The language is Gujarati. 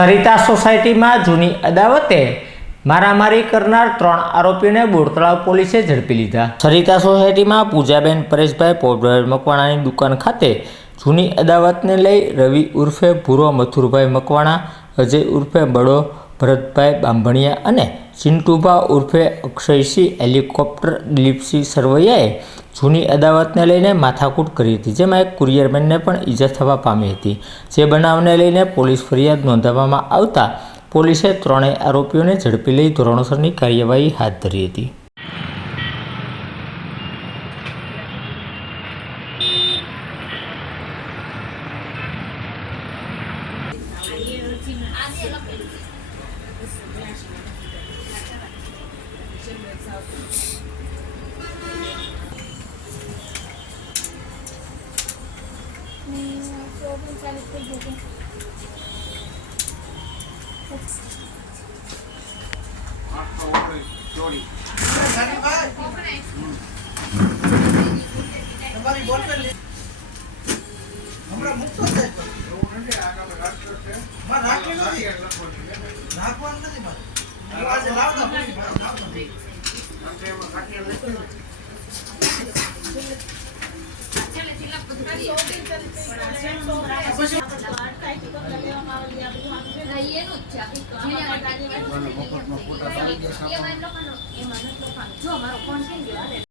સરિતા સોસાયટીમાં જૂની અદાવતે મારામારી કરનાર 3 આરોપીઓને બોરતળાવ પોલીસે ઝડપી લીધા। સરિતા સોસાયટીમાં પૂજાબેન પરેશભાઈ પોપટભાઈ મકવાણાની દુકાન ખાતે જૂની અદાવતને લઈ રવિ ઉર્ફે ભૂરો મથુરભાઈ મકવાણા, અજય ઉર્ફે બળો ભરતભાઈ બાંભણિયા અને ચિંટુભા ઉર્ફે અક્ષયસિંહ હેલિકોપ્ટર દિલીપસિંહ સરવૈયાએ જૂની અદાવતને લઈને માથાકૂટ કરી હતી, જેમાં એક કુરિયરમેનને પણ ઈજા થવા પામી હતી। જે બનાવને લઈને પોલીસ ફરિયાદ નોંધાવવામાં આવતા પોલીસે ત્રણેય આરોપીઓને ઝડપી લઈ ધોરણસરની કાર્યવાહી હાથ ધરી હતી।